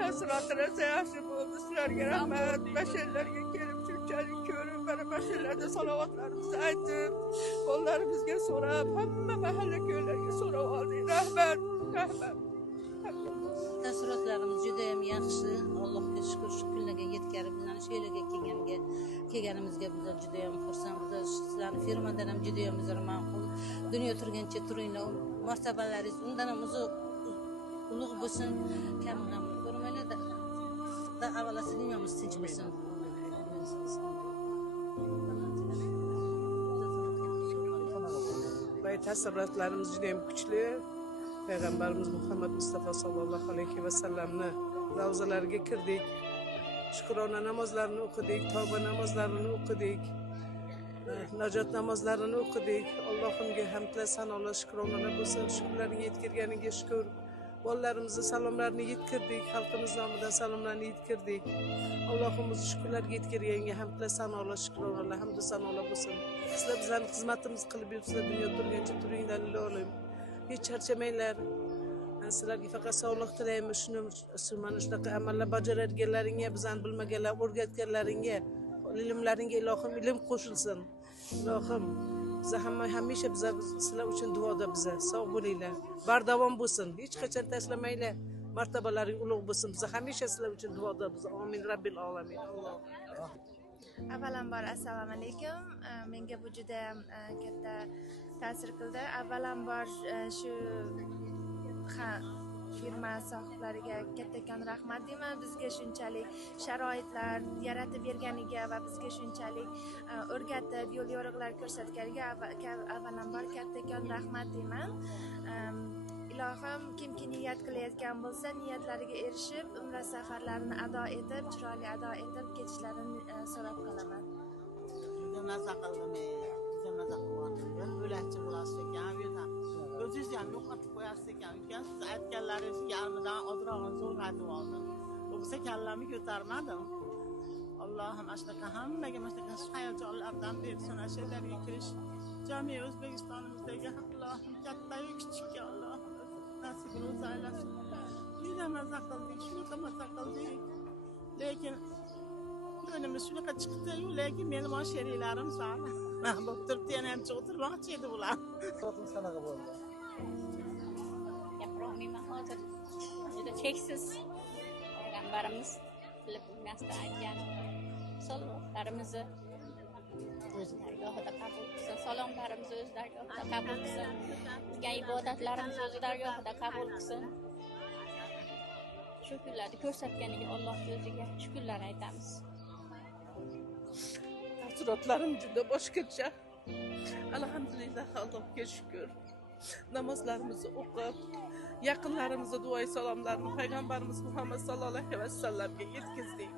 Təsiratlarınızə yaxşı oldu. Sizlərə rəhmət, bəşərlərə gəlib Türkçəlik görüb, mənə bəşərlərdə salavatlarımızı aytıb, onları bizə sorab, həmmə məhəllə köylərə sorab aldı. Rəhmət, rəhmət. Təsirratlarımız judayam yaxşı. Allohga shukr, shu kunlarga yetkazib, bizlarni shu yerga kelganimizga bizlar judayam xursandmiz. Sizlarning firmadan ham judayam bizlar ma'qul. Dunyo turgancha turinglar, martabalaringiz undan ham ulug' bo'lsin. Kamdan ko'rmaylar-da. Avvalo dunyomiz tinch bo'lsin. Təsirratlarımız judayam kuchli. Peygamberimiz Muhammed Mustafa sallallahu aleyhi ve sellem'ni ravzalarga kirdik. Shukrona namozlarini o'qidik, tavba namozlarini o'qidik. Najot namozlarini o'qidik. Allohimga hamdlar, sanolar, shukronalar bo'lsin. Shukrlarni yetkazganiga shukr. Bolalarimizni salomlarini yetkazdik, xalqimiz nomidan salomlarni yetkazdik. Allohimiz shukrlarga yetkazganiga hamdlar, sanolar, shukronalar, hamd sanolar bo'lsin. Sizlar bizlarning xizmatimizni qilib yuribsizlar, dunyo turgancha turinglar, ilohim. Hiç charchamanglar. Sizlarga faqat sog'lik tilaymiz. Mana shunaqa amallar bajaradiganlaringga, bizani bilmaganlar o'rgatganlaringga, ilmlaringga ilohim ilm qo'shilsin. Ilohim, biz hamisha sizlar uchun duoda biza. Sog' bo'linglar. Bardavom bo'lsin. Hech qachon tashlamanglar. Martabalaring ulug' bo'lsin. Biz hamisha sizlar uchun duoda biz. Amin robbil alamin. Alloh. Avvalambor assalomu alaykum. Menga bu juda ham katta ta'sir qildi. Avvalambor shu firma sohiblariga kattakon rahmat deyman. Bizga shunchalik sharoitlar yaratib berganiga va bizga shunchalik o'rgatib, yo'l yo'riqlar ko'rsatganiga avvalambor kattakon rahmat deyman. Ilohim kimki niyat qilayotgan bo'lsa, niyatlariga erishib, umra safarlarini ado etib, chiroyli ado etib ketishlarini so'rab qolaman. Juda maza qildim. Juda maza qilyapman. O'lakchi bo'lasiz ekan, bu yerda. O'zingizni ham yo'qotib qo'yasiz ekan. Siz aytganlaringiz yarmidan ozrog'ini zo'r aytib oldim. Bo'lsa kallamni ko'tarmadim. Allohim ashtaqa hammaga mana shu hayajonlardan bersin, ashlarga kirish. Jami O'zbekistonimizdagi Allohim katta-yu kichikka Allohim nasibini o'zi aylasin. Juda maza qildik, shunaqa maza qildik. Lekin kunimiz shunaqa chiqdi-yu, lekin mehmon sheriklarim sal bo'lib turibdi, yana ham o'tirmoqchi edi ular. So'tingiz qanaqa bo'ldi? Gapirolmayman hozir. Juda cheksiz payg'ambarimiz bilib bilmasdan aytgan salomlarimizni o'z dargohida qabul qilsin. Salomlarimizni o'z dargohida qabul qilsin. Qilgan ibodatlarimizni o'z dargohida qabul qilsin. Shu kunlarni ko'rsatganiga Allohga o'ziga shukrlar aytamiz. Taassurotlarim juda boshqacha. Alhamdulillah, Allohga shukr. Namozlarimizni o'qib, yaqinlarimizni duoyi salomlarini payg'ambarimiz Muhammad sallallohu alayhi vasallamga yetkazdik.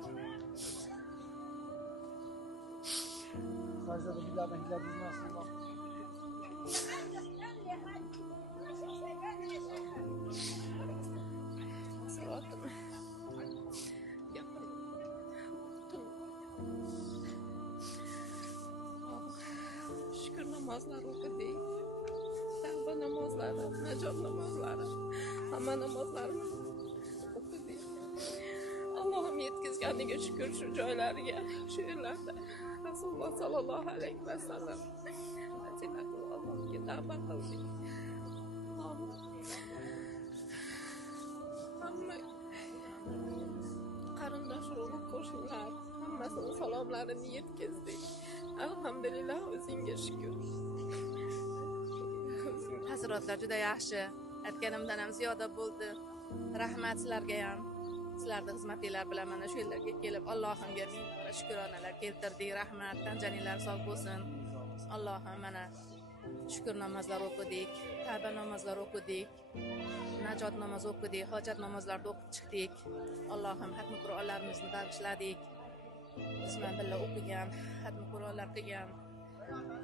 Shukr namozlar o'qidik. Tavba namozlari, najot namozlari, hamma namozlarimizni o'qidik. Allohim yetkazganiga shukr shu joylarga, shu yerlarda Rasululloh sallallohu alayhi vasallam fazilatli Allohga tavba qildik. Hamma qarindosh urug' qo'shnilar hammasini salomlarini yetkazdik. Alhamdulillah, o'zingga shukr. Taassurotlar juda yaxshi. Aytganimdan ham ziyoda bo'ldi. Rahmat sizlarga ham. Sizlarning xizmatinglar bilan mana shu yerlarga kelib Allohimga ming marta shukronalar keltirdik. Rahmat, tan joningiz sog' bo'lsin. Allohim mana shukr namozlar o'qidik, tavba namozlar o'qidik, najot namozi o'qidik, hojat namozlarni o'qib chiqdik. Allohim xatmi Qur'onlarimizni bag'ishladik. Biz bilan birga o'qigan, xatmi Qur'onlar qilgan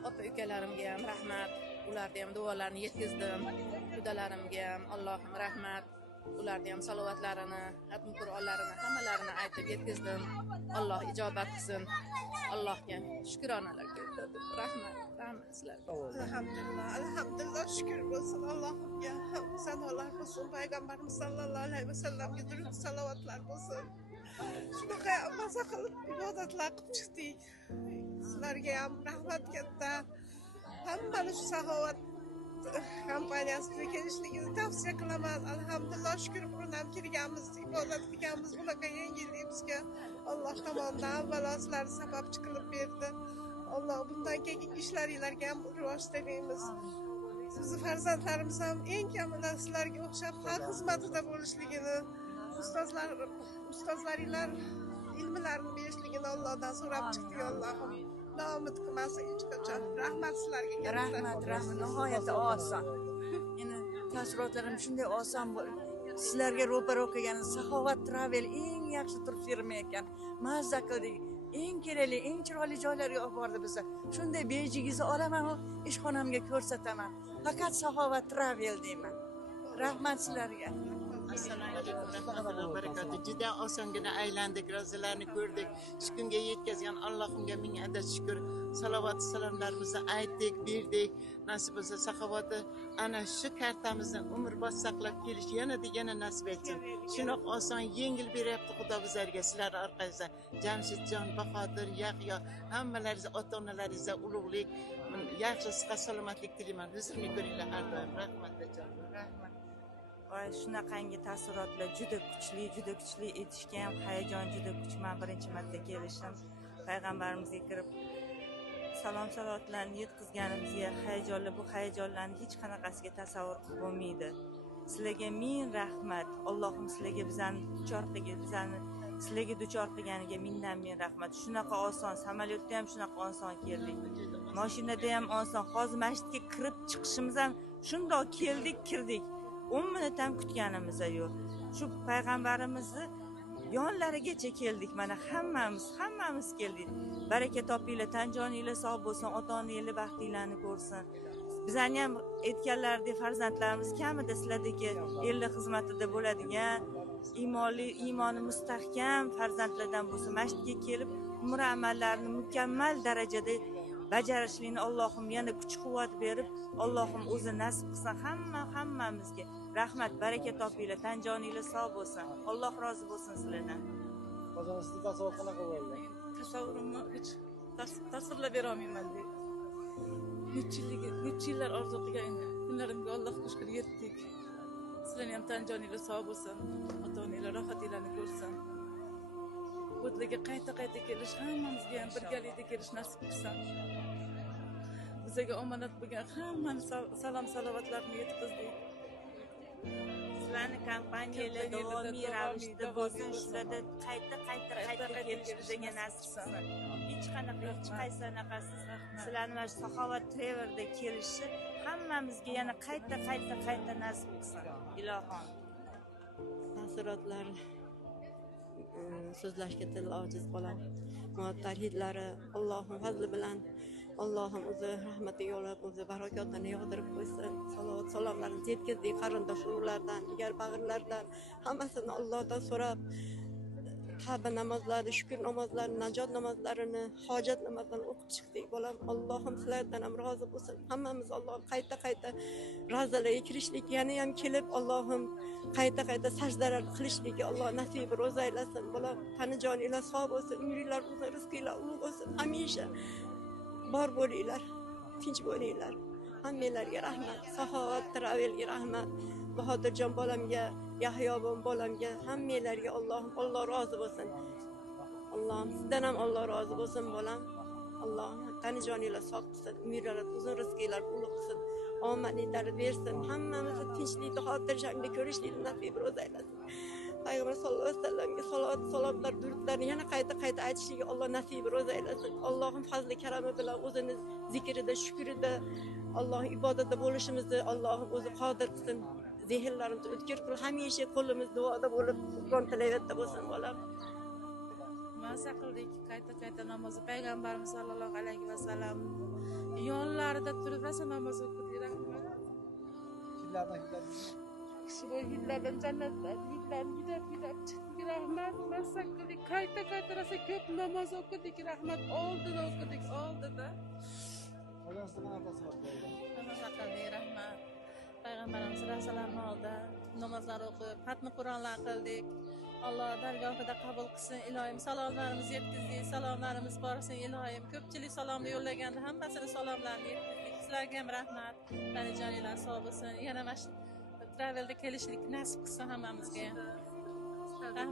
opa ukalarimga ham rahmat. Ularga ham duolarni yetkazdim. Qudalarimga ham Allohim rahmat. Ularga ham salovatlarini, xatmi Qur'onlarini hammalarini aytib yetkazdim. Alloh ijobat qilsin. Allohga shukronalar keltirdim. Rahmat sizlarga. Alhamdulillah, shukr bo'lsin Allohimga. Sanolar bo'lsin payg'ambarimiz sallallohu alayhi vasallamga durud salovatlar bo'lsin. Shunaqa maza qilib ibodatlar qilib chiqdik. Sizlarga ham rahmat katta. Hammani shu saxovat kompaniyasiga kelishligini tavsiya qilaman. Alhamdulillah, shukr qilib kirganmiz, ibodat qilganmiz. Bunaqa yengilligimizga Alloh tomonidan avvalo sizlarni sababchi qilib berdi. Alloh bundan keyingi ishlaringlarga ham rivoj tilaymiz. Sizni farzandlarimiz ham eng kamida sizlarga o'xshab xalq xizmatida bo'lishligini, ustozlaringlar ilmlarini berishligini Allohdan so'rab chiqdik. Allohim davomit qilmasin hech qachon. Rahmat sizlarga. Rahmat, nihoyatda oson. Endi taassurotlarim shunday oson bo'ldi. Sizlarga ro'para o'qigan Saxovat Travel eng yaxshi tur firma ekan. Mazza qildik. Eng kerakli, eng chiroyli joylarga olib bordi bizni. Shunday bejigizni olaman, ishxonamga ko'rsataman. Faqat Saxovat Travel deyman. Rahmat sizlarga. Assalomu alaykum rahmatullohi va barakatuh. Juda osongina aylandik, ro'zalarni ko'rdik. Shu kunga yetkazgan Allohimga ming adad shukr. Salovat salomlarimizni aytdik, berdik. Nasib bo'lsa saxovati ana shu kartamizni umrbod saqlab kelish yana nasib etsin. Shunoq oson, yengil beryapti Xudo bizlarga. Sizlar orqangizdan Jamshidjon, Bahodir, Yahyo hammalaringiz ota-onalaringizga ulug'lik, yaxshi sihat salomatlik tilayman. Bizlarni ko'ringlar har doim. Rahmat jon. Rahmat. Voy, shunaqangi taassurotlar juda kuchli etishga ham hayajon juda kuch. Men birinchi marta kelishim, payg'ambarimizga kirib salom-salotlarni yetkazganimizga hayajonli, bu hayajonlarni hech qanaqasiga tasavvur qilib bo'lmaydi. Sizlarga ming rahmat. Allohim sizlarga sizlarga duchor qilganiga mingdan ming rahmat. Shunaqa oson, samolyotda ham shunaqa oson keldik. Mashinada ham oson. Hozir masjidga kirib chiqishimiz ham shundoq kirdik. 10 minut ham kutganimiz yo'q. Shu payg'ambarimizni yonlarigacha keldik. Mana hammamiz keldik. Baraka topinglar, tan joninglar sog' bo'lsin, ota-onanglar baxtinglarni ko'rsin. Bizlarni ham aytganlaridek farzandlarimiz kamida sizlardagi ellik xizmatida bo'ladigan, iymoni mustahkam farzandlardan bo'lsin. Masjidga kelib umr amallarini mukammal darajada bajarishlikni Allohim yana kuch-quvvat berib, Allohim o'zi nasib qilsin hammamizga. Rahmat, baraka topinglar, tan joninglar sog' bo'lsin. Alloh rozi bo'lsin sizlardan. Hozir sizning tasavvur qanaqa bo'ldi? Tasavvurimni hech tasvirlab bera olmayman deydi. Necha yillar orzu qilgan kunlarimga Allohga shukr yetdik. Sizlarning ham tan joninglar sog' bo'lsin. Ota-onanglar rohatinglarni ko'rsin. O'tlarga qayta kelish, hammamizga ham birgalikda kelish nasib qilsin. Bizga omonat bo'lgan hammani salom-salovatlarni yetkazdik. sizlarni kompaniyalar davomiy ravishda bo'lsin, shularda qayta kelishingizga nasib qilsin. Hech qaysi anaqasiz sizlarni mana shu Saxovat Travel'da kelishi hammamizga yana qayta nasib qilsin. Ilohim. Taassurotlar so'zlashga til ojiz qoladi. Muattar hidlari Allohning fazli bilan Allohim o'zi rahmatiga yo'lab, o'zi barakotini yog'dirib qo'ysin. Salovat salomlarni yetkazdik qarindosh urug'lardan, digar bag'rlardan hammasini Allohdan so'rab Tavba namozlari, shukr namozlari, najot namozlarini, hojat namozlarini o'qib chiqdik. Bolam, Allohim sizlardan ham rozi bo'lsin. Hammamiz Allohim qayta ro'zalarga kirishlik, yana ham kelib Allohim qayta sajdalar qilishlikka Alloh nasib ro'za aylasin. Bolam, tani joninglar sog' bo'lsin, umringlar uzun, rizqinglar ulug' bo'lsin. Hamisha bor bo'linglar, tinch bo'linglar. Hammanglarga rahmat. Saxovat Travel'ga rahmat. Bahodirjon bolamga, Yahyo bolamga, hammanglarga Alloh rozi bo'lsin. Allohim sizdan ham Alloh rozi bo'lsin bolam. Alloh tani joninglar sog' qilsin, umringlar uzun, rizqinglar ulug' qilsin. Omadinglarni bersin. Hammamizni tinchlikda, xotirjamlikda ko'rishlikni nasib ro'za aylasin. Payg'ambar sollallohu alayhi vasallamga salomlar, durudlarni yana qayta aytishiga Alloh nasib ro'za aylasin. Allohning fazli karami bilan o'zini zikrida, shukrida, Alloh ibodatda bo'lishimizni Allohim o'zi qodir qilsin. Zehnlarimizni o'tkir qil, hamisha qo'limiz duoda bo'lib, Qur'on tilovatda bo'lsin bolam. Maza qildik, qayta namozni Payg'ambarimiz sollallohu alayhi vasallam yonlarida turib rosa namoz o'qidik. Rahmat. Shahidlardan jannatdan hidlab chiqdik. Rahmat. Maza qildik, qayta rosa ko'p namoz o'qidik. Rahmat. Oldida o'qidik, oldida. Maza qildik, rahmat. Payg'ambarimiz rasullarning oldida namozlar o'qib, xatmi Qur'onlar qildik. Alloh dargohida qabul qilsin. Ilohim salomlarimizni yetkazdik. Salomlarimiz borsin ilohim. Ko'pchilik salomni yo'llaganda hammasini salomlarni yetkazdik. Sizlarga ham rahmat. Tani joninglar sog' bo'lsin. Yana mana shu travelda kelishlik nasib qilsin hammamizga.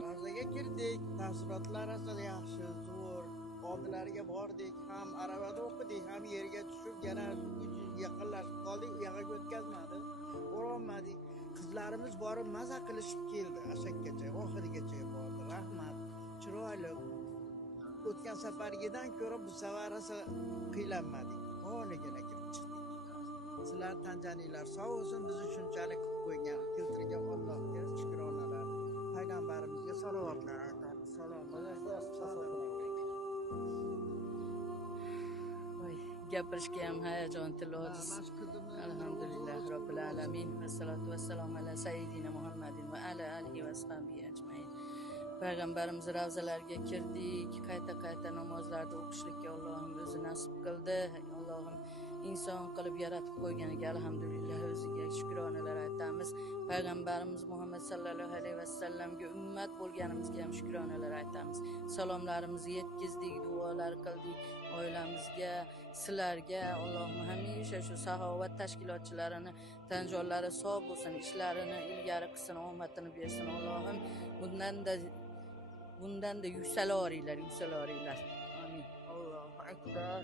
Ro'zaga kirdik. Taassurotlar asal yaxshi, zo'r. Oldilarga bordik, ham aravada o'qidik, ham yerga tushib, yana yaqinlashib qoldik, u yoqqa o'tkazmadi. Borolmadik. Qizlarimiz borib maza qilishib keldi, ashakkacha, oxirigacha bordi. Rahmat. Chiroyli. O'tgan safargidan ko'ra bu safar esa qiylanmadik. Holigacha kirib chiqdik. Sizlar tan joninglar sog' bo'lsin, bizni shunchalik qilib qo'ygan, keltirgan Allohga shukronalar. Payg'ambarimizga salovatlar aytamiz. Salom. Gapirishga ham hayajon til ojiz. Alhamdulillah robbil alamin. Vassalatu vassalamu ala sayyidina Muhammadin va ala alihi va sahbihi ajmain. Payg'ambarimiz ravzalariga kirdik, qayta namozlarda o'qishlikka Allohim o'zi nasib qildi. Allohim inson qilib yaratib qo'yganiga alhamdulillah o'ziga shukronalar aytamiz. Payg'ambarimiz Muhammad sallallohu alayhi vasallamga ummat bo'lganimizga ham shukronalar aytamiz. Salomlarimizni yetkazdik, duolar qildik oilamizga, sizlarga. Allohim hamisha shu saxovat tashkilotchilarini tanjonlari sog' bo'lsin, ishlarini ilgari qilsin, omadini bersin. Allohim bundan da yuksalaringlar. Amin. Allohu akbar.